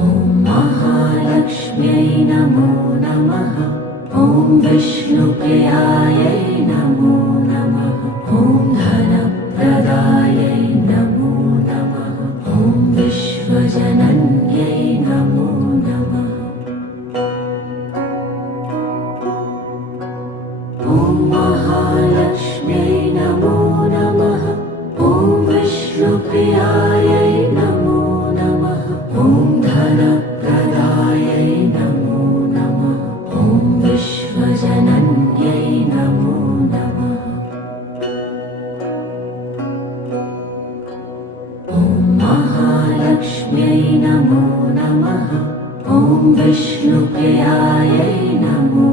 ॐ महालक्ष्म्यै नमो नमः। ॐ विष्णुप्रियायै नमो नमः। ॐ धनप्रदायै नमो नमः। ॐ विश्वजनन्यै नमो नमः। ॐ महालक्ष्म्यै नमो नमः। ॐ विष्णुप्रियायै नमो नमः। ॐ धनप्रदायै नमो नमः। ॐ विश्वजनन्यै नमो नमः। ॐ महालक्ष्म्यै नमो नमः। ॐ विष्णुप्रियायै नमो